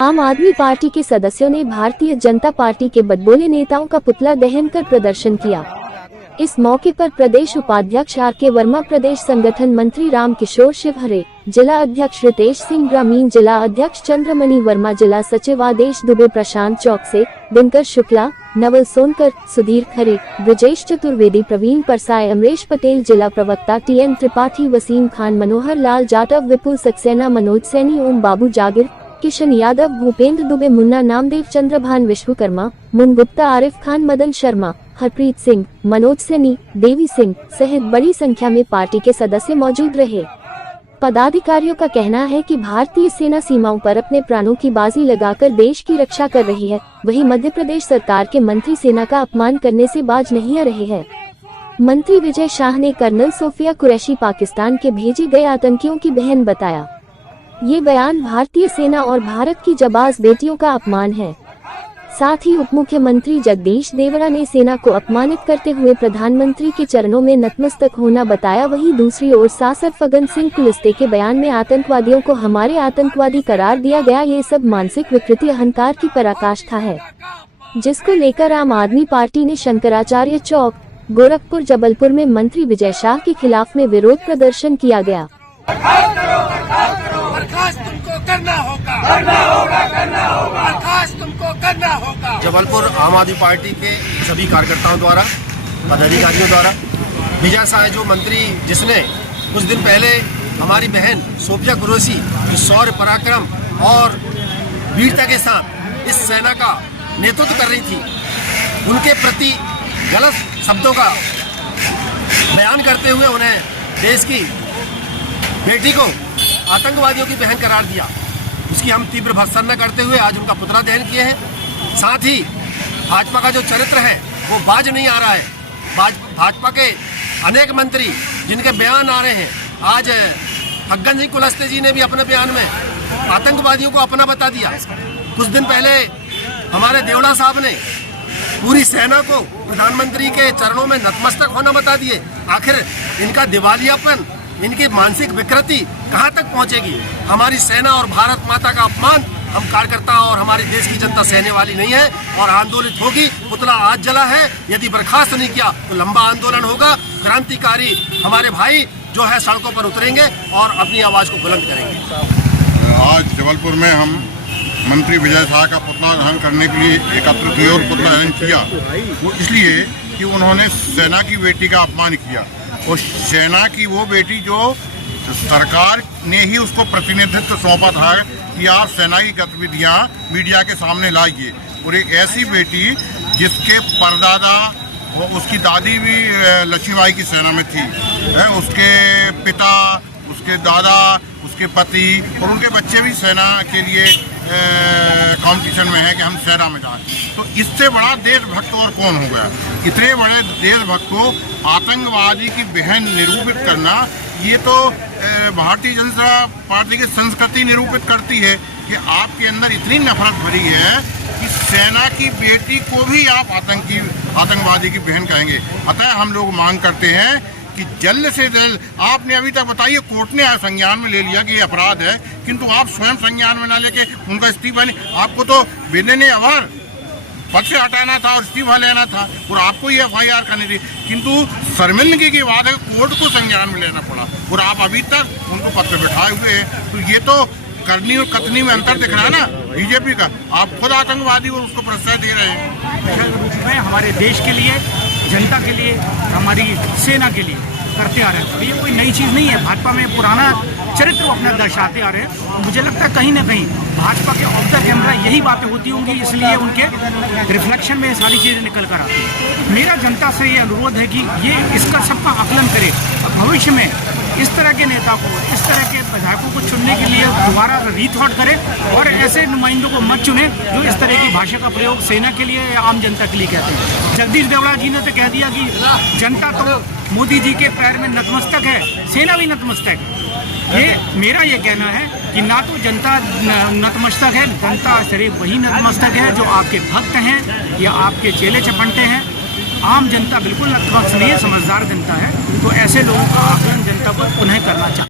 आम आदमी पार्टी के सदस्यों ने भारतीय जनता पार्टी के बदबोले नेताओं का पुतला दहन कर प्रदर्शन किया। इस मौके पर प्रदेश उपाध्यक्ष आर.के. वर्मा, प्रदेश संगठन मंत्री रामकिशोर शिवहरे, जिला अध्यक्ष रितेश सिंह, ग्रामीण जिला अध्यक्ष चंद्रमणि वर्मा, जिला सचिव आदेश दुबे, प्रशांत चौकसे, दिनकर शुक्ला, नवल सोनकर, सुधीर खरे, ब्रजेश चतुर्वेदी, प्रवीण परसाई, अमरीश पटेल, जिला प्रवक्ता टी.एन. त्रिपाठी, वसीम खान, मनोहर लाल जाटव, विपुल सक्सेना, मनोज सैनी, ओम बाबू जागिर, किशन यादव, भूपेंद्र दुबे, मुन्ना नामदेव, चंद्रभान विश्वकर्मा, मुन गुप्ता, आरिफ खान, मदन शर्मा, हरप्रीत सिंह, मनोज सैनी, देवी सिंह सहित बड़ी संख्या में पार्टी के सदस्य मौजूद रहे। पदाधिकारियों का कहना है कि भारतीय सेना सीमाओं पर अपने प्राणों की बाजी लगाकर देश की रक्षा कर रही है, वहीं मध्य प्रदेश सरकार के मंत्री सेना का अपमान करने से बाज नहीं आ रहे हैं। मंत्री विजय शाह ने कर्नल सोफिया कुरैशी पाकिस्तान के भेजे गए आतंकियों की बहन बताया। ये बयान भारतीय सेना और भारत की जाबाज बेटियों का अपमान है। साथ ही उप मुख्यमंत्री जगदीश देवड़ा ने सेना को अपमानित करते हुए प्रधानमंत्री के चरणों में नतमस्तक होना बताया। वहीं दूसरी ओर सांसद फग्गन सिंह कुलस्ते के बयान में आतंकवादियों को हमारे आतंकवादी करार दिया गया। ये सब मानसिक विकृति, अहंकार की पराकाष्ठा है, जिसको लेकर आम आदमी पार्टी ने शंकराचार्य चौक, गोरखपुर, जबलपुर में मंत्री विजय शाह के खिलाफ में विरोध प्रदर्शन किया गया। जबलपुर आम आदमी पार्टी के सभी कार्यकर्ताओं द्वारा, पदाधिकारियों द्वारा विजय शाह जो मंत्री, जिसने कुछ दिन पहले हमारी बहन सोफिया कुरैशी जो शौर्य, पराक्रम और वीरता के साथ इस सेना का नेतृत्व कर रही थी, उनके प्रति गलत शब्दों का बयान करते हुए उन्हें देश की बेटी को आतंकवादियों की बहन करार दिया। उसकी हम तीव्र भर्त्सना करते हुए आज उनका पुतला दहन किए हैं। साथ ही भाजपा का जो चरित्र है वो बाज नहीं आ रहा है। भाजपा के अनेक मंत्री जिनके बयान आ रहे हैं, आज फग्गन सिंह कुलस्ते जी ने भी अपने बयान में आतंकवादियों को अपना बता दिया। कुछ दिन पहले हमारे देवड़ा साहब ने पूरी सेना को प्रधानमंत्री के चरणों में नतमस्तक होना बता दिए। आखिर इनका दिवालियापन, इनकी मानसिक विकृति कहां तक पहुंचेगी? हमारी सेना और भारत माता का अपमान हम कार्यकर्ता और हमारे देश की जनता सहने वाली नहीं है और आंदोलित होगी। पुतला आज जला है, यदि बर्खास्त नहीं किया तो लंबा आंदोलन होगा। क्रांतिकारी हमारे भाई जो है सड़कों पर उतरेंगे और अपनी आवाज को बुलंद करेंगे। आज जबलपुर में हम मंत्री विजय शाह का पुतला दहन करने के लिए एकत्र किए और पुतला दहन किया, वो इसलिए कि उन्होंने सेना की बेटी का अपमान किया और सेना की वो बेटी जो सरकार ने ही उसको प्रतिनिधित्व सौंपा था कि आप सेना की गतिविधियाँ मीडिया के सामने लाइए। और एक ऐसी बेटी जिसके परदादा और उसकी दादी भी लक्ष्मीबाई की सेना में थी, उसके पिता, उसके दादा, उसके पति और उनके बच्चे भी सेना के लिए कंपटीशन में है कि हम सेना में जाएं। तो इससे बड़ा देशभक्त और कौन हो गया? इतने बड़े देशभक्त को आतंकवादी की बहन निरूपित करना, ये तो भारतीय जनता पार्टी की संस्कृति निरूपित करती है कि आपके अंदर इतनी नफरत भरी है कि सेना की बेटी को भी आप आतंकवादी की बहन कहेंगे। अतः हम लोग मांग करते हैं कि जल्द से जल्द, आपने अभी तक बताइए कोर्ट ने संज्ञान में ले लिया कि ये अपराध है, किंतु आप स्वयं संज्ञान में ना लेके उनका इस्तीफा आपको तो बिना अवर पद से हटाना था और इस्तीफा लेना था और आपको ये FIR करनी थी, किंतु शर्मिंदगी की बात है कोर्ट को संज्ञान में लेना पड़ा और आप अभी तक उनको पद पर बैठाए हुए हैं। तो ये तो करनी और कथनी में अंतर दिख रहा है ना बीजेपी का। आप खुद आतंकवादी और उसको प्रोत्साहन दे रहे हैं। हमारे देश के लिए, जनता के लिए, हमारी सेना के लिए करते आ रहे हैं। ये कोई नई चीज़ नहीं है। भाजपा में पुराना चरित्र वो अपना दर्शाते आ रहे हैं। मुझे लगता है कहीं ना कहीं भाजपा के ऑफ द कैमरा यही बातें होती होंगी, इसलिए उनके रिफ्लेक्शन में सारी चीज़ें निकल कर आती हैं। मेरा जनता से ये अनुरोध है कि ये इसका सबका आकलन करे और भविष्य में इस तरह के नेता को, इस तरह के विधायकों को चुनने के लिए दोबारा रीथॉट करें और ऐसे नुमाइंदों को मत चुने जो इस तरह की भाषा का प्रयोग सेना के लिए या आम जनता के लिए कहते हैं। जगदीश देवड़ा जी ने तो कह दिया कि जनता तो मोदी जी के पैर में नतमस्तक है, सेना भी नतमस्तक है। ये मेरा ये कहना है कि ना तो जनता नतमस्तक है, जनता सिर्फ वही नतमस्तक है जो आपके भक्त हैं या आपके चेले चपंटे हैं। आम जनता बिल्कुल नतमस्तक नहीं है, समझदार जनता है। तो ऐसे लोगों का आकलन जनता को पुनः करना चाहिए।